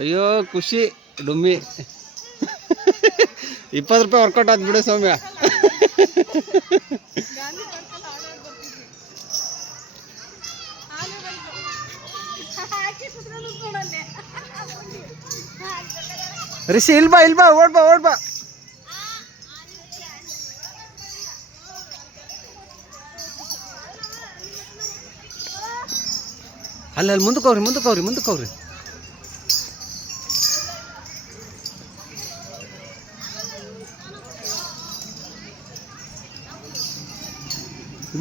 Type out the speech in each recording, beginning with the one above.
ಅಯ್ಯೋ ಖುಷಿ ಡುಮ್ಮಿ 20 ರೂಪಾಯಿ ವರ್ಕೌಟ್ ಆದ್ ಬಿಡು ಸೌಮ್ಯ. ರಿಷಿ ಇಲ್ಬಾ ಓಡ್ಬಾ. ಅಲ್ಲಿ ಮುಂದಕ್ಕೆ ಹೋಗ್ರಿ.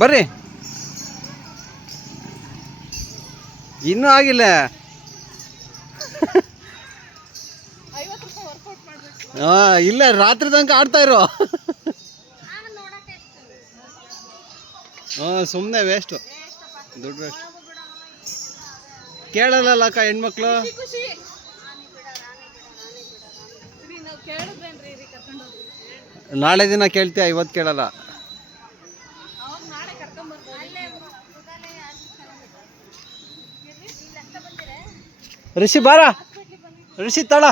ಬರ್ರಿ, ಇನ್ನೂ ಆಗಿಲ್ಲ. ಇಲ್ಲ, ರಾತ್ರಿ ತನಕ ಆಡ್ತಾ ಇರೋ. ಸುಮ್ಮನೆ ವೇಸ್ಟು, ದುಡ್ಡು ವೇಸ್ಟ್. ಕೇಳಲ್ಲ ಅಕ್ಕ ಹೆಣ್ಮಕ್ಳು. ನಾಳೆ ದಿನ ಕೇಳ್ತೀಯ, ಇವತ್ತು ಕೇಳಲ್ಲ. ರಿಷಿ ಬಾರ, ರಿಷಿ ತಳ.